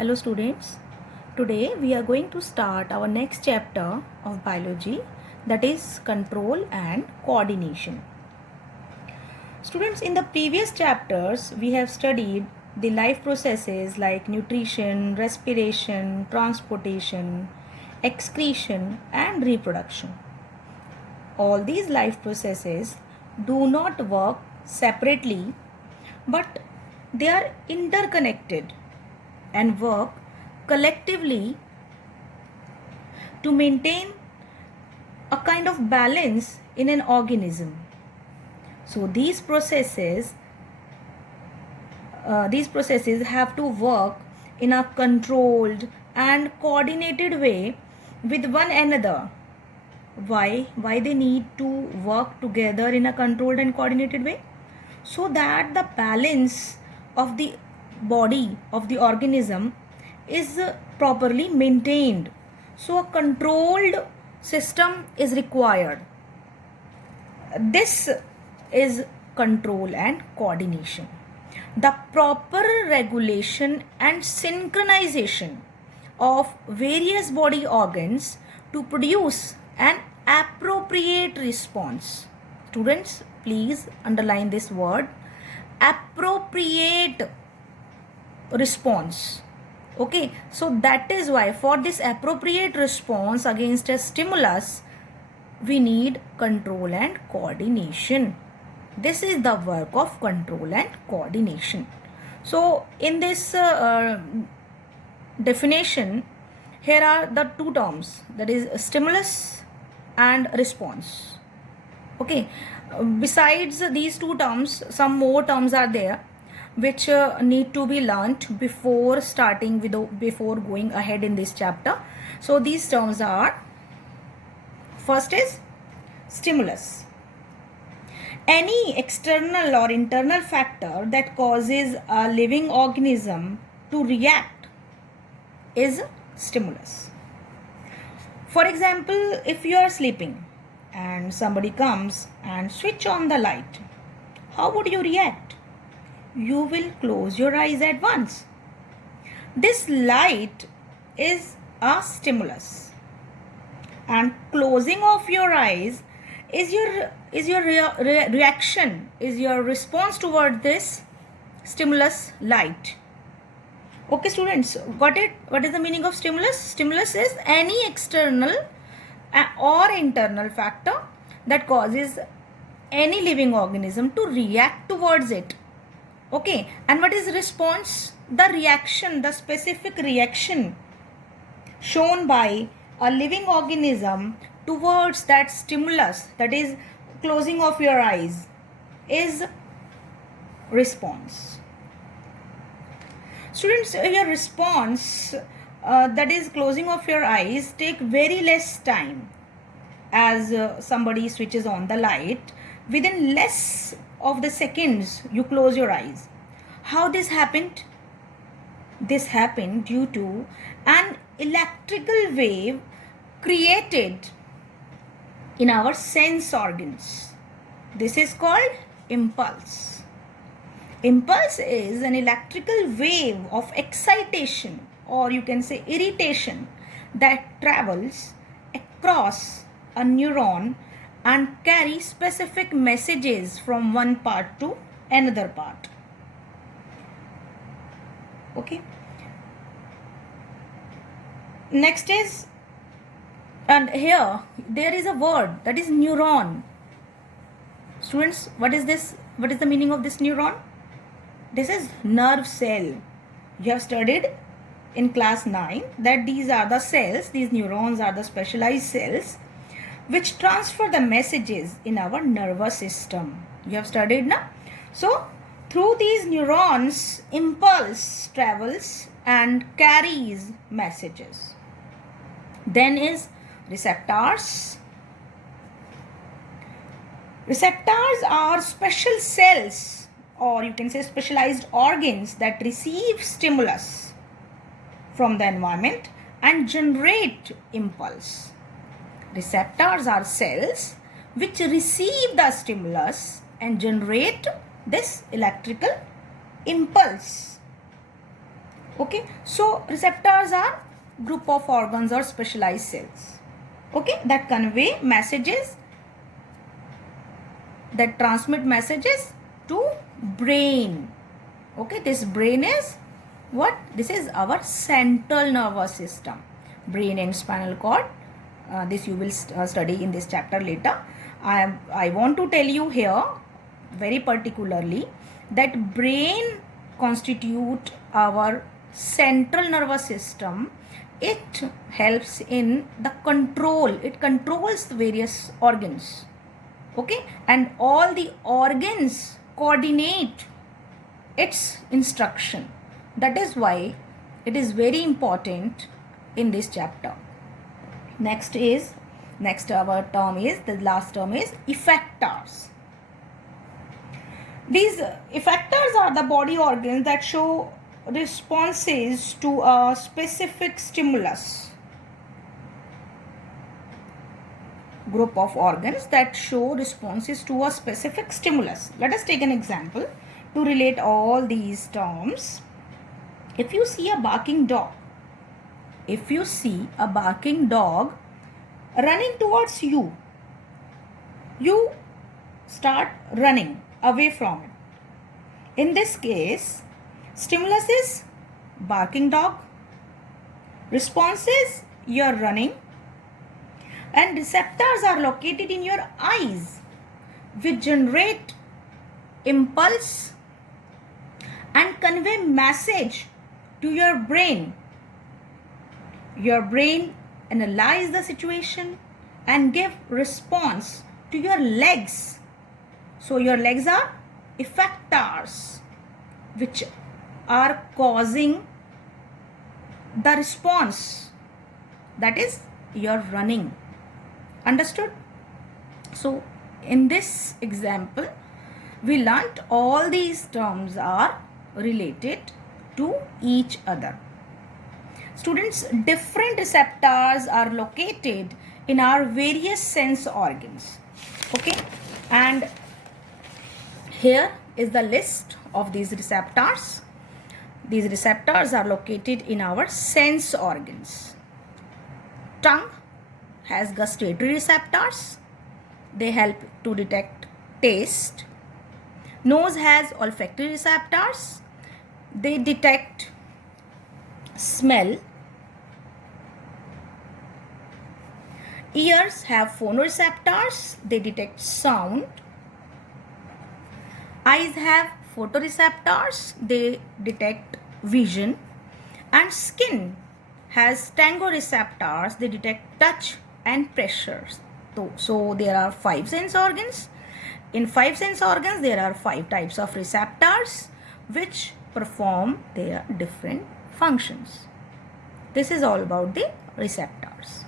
Hello students, today we are going to start our next chapter of biology, that is control and coordination. Students, in the previous chapters we have studied the life processes like nutrition, respiration, transportation, excretion and reproduction. All these life processes do not work separately, but they are interconnected and work collectively to maintain a kind of balance in an organism. So these processes have to work in a controlled and coordinated way with one another. Why they need to work together in a controlled and coordinated way? So that the balance of the body of the organism is properly maintained. So a controlled system is required. This is control and coordination. The proper regulation and synchronization of various body organs to produce an appropriate response. Students, please underline this word, appropriate response. Okay, so that is why for this appropriate response against a stimulus, we need control and coordination. This is the work of control and coordination. So in this definition, here are the two terms, that is stimulus and response. Okay, besides these two terms, some more terms are there which need to be learnt before going ahead in this chapter. So these terms are, first is stimulus. Any external or internal factor that causes a living organism to react is stimulus. For example, if you are sleeping and somebody comes and switch on the light, how would you react? You will close your eyes at once. This light is a stimulus, and closing of your eyes is your reaction, is your response toward this stimulus light. Okay students, got it? What is the meaning of stimulus? Stimulus is any external or internal factor that causes any living organism to react towards it. Okay, and what is response? The reaction, the specific reaction shown by a living organism towards that stimulus, that is closing of your eyes, is response. Students, your response, that is closing of your eyes, take very less time. As somebody switches on the light, within less of the seconds you close your eyes. How this happened? This happened due to an electrical wave created in our sense organs. This is called impulse. Impulse is an electrical wave of excitation, or you can say irritation, that travels across a neuron and carry specific messages from one part to another part. Okay. Next is, and here there is a word, that is neuron. Students, what is this? What is the meaning of this neuron? This is nerve cell. You have studied in class 9 that these are the cells, these neurons are the specialized cells which transfer the messages in our nervous system. You have studied now. So through these neurons, impulse travels and carries messages. Then is receptors. Receptors are special cells, or you can say specialized organs, that receive stimulus from the environment and generate impulse. Receptors are cells which receive the stimulus and generate this electrical impulse. Okay, so receptors are group of organs or specialized cells, okay, that convey messages, that transmit messages to brain. Okay, this brain is what? This is our central nervous system, brain and spinal cord. This you will study in this chapter later. I want to tell you here very particularly that brain constitute our central nervous system. It helps in the control. It controls various organs. Okay, and all the organs coordinate its instruction. That is why it is very important in this chapter. Next our term is, the last term is effectors. These effectors are the body organs that show responses to a specific stimulus. Group of organs that show responses to a specific stimulus. Let us take an example to relate all these terms. If you see a barking dog running towards you, you start running away from it. In this case, stimulus is barking dog, response is you're running, and receptors are located in your eyes, which generate impulse and convey message to your brain. Your brain analyze the situation and give response to your legs. So your legs are effectors which are causing the response, that is you're running. Understood? So in this example we learnt all these terms are related to each other. Students, different receptors are located in our various sense organs. Okay, and here is the list of these receptors. These receptors are located in our sense organs. Tongue has gustatory receptors. They help to detect taste. Nose has olfactory receptors. They detect smell. Ears have phonoreceptors. They detect sound. Eyes have photoreceptors. They detect vision. And skin has tangoreceptors. They detect touch and pressures. So there are 5 sense organs. In 5 sense organs, there are 5 types of receptors which perform their different functions. This is all about the receptors.